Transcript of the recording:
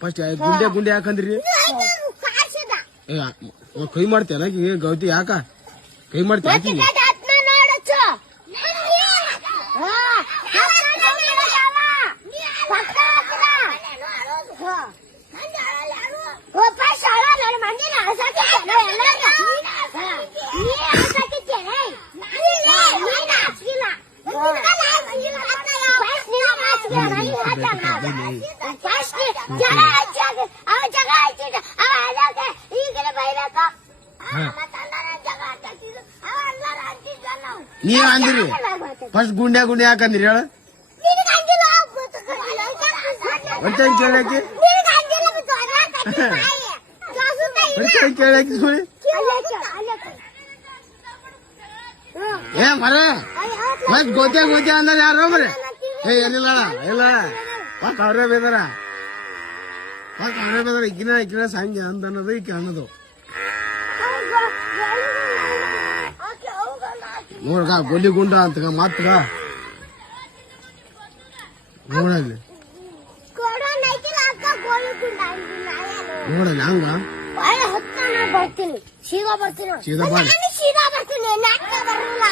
first ಗುಂಡೆ ಗುಂಡೆ ಯಾಕಂದ್ರಿ ಕೈ ಮಾಡ್ತೇನ ಗೌತಿ ಯಾಕ ಕೈ ಮಾಡ್ತೇನೆ ನೀವ್ ಅಂದ್ರಿ ಫಸ್ಟ್ ಗುಂಡೆ ಗುಂಡೆ ಯಾಕಂದ್ರಿ ಹೇಳ ಕೇಳಕ್ಕೆ ಕೇಳಕ್ಕೆ ಸುಳಿ ಏ ಮರೆ ಮತ್ ಗೋತೆ ಗೋತೆ ಅಂದ್ರ ಯಾರು ಮರೆ ಏ ಏನಿಲ್ಲ ಇಲ್ಲ ಅವ್ರೇ ಬೇದಾರ ಅವ್ರೇ ಬೇದಾರ ಇಕ್ಕಿನ ಸಂಜೆ ಅಂತ ಅನ್ನೋದು ಈಕೆ ಅನ್ನೋದು ನೋಡ್ಗ ಗೋಲಿ ಗುಂಡ ಅಂತ ಮಾತ್ಗ ನೋಡಲ್ಲಿ ನೋಡ ಹಂಗ ಬರ್ತೀನಿ ಸೀದಾ ಬರ್ತೀನಿ ಸೀದಾ ಸೀದಾ ಬರ್ತೀನಿ ಬರಲ್ಲ